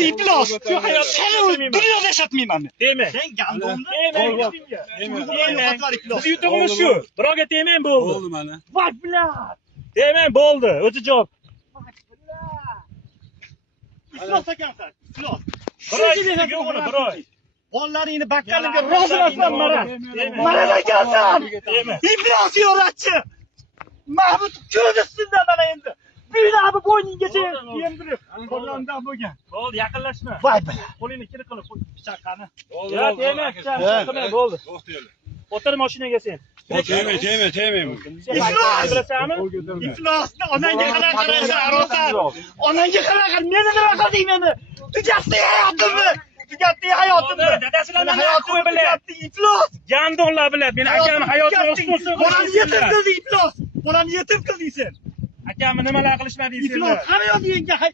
Akıllı iflos. Seni dünyada yaşatmayayım ben. Deme. Sen gandonda. Biz yutug'imiz shu. Birovga tegmang bo'ldi. Bo'ldi mana. Vay bilan. Tegmang bo'ldi. O'zi javob. İflos ekansan. İflos. Biroy yo'q uni biroy. Bolaringni baqqalimga rozimasam Marat. Marat ekansan. İflos yo'ratchi. Mahmud ko'rdisinda mana endi. Buyurabi bo'yninggacha yemdirib. Qo'llandan bo'lgan. Bo'ldi, yaqinlashma. Voy bilan. Qo'lingni kir qilib qo'y pichoqqani. Ya, tegma, pichoqqani bo'ldi. O'tir mashinaga sen. Tegmay. Bilasanmi? İflosni onangga qarab qaraysan, arosan. Onangga qarab meni nima qilding meni? Tugatding hayotimni. Tugatding hayotimni. Dadasilarni hayotini biladi. İflos. Gandonlar biladi. Meni akam hayotini o'stirsin. Bolani yetim qilding iflos. Bolani yetim qilding sen. Akamni nimalar qilishmading sen? İflos hamma yo'q degan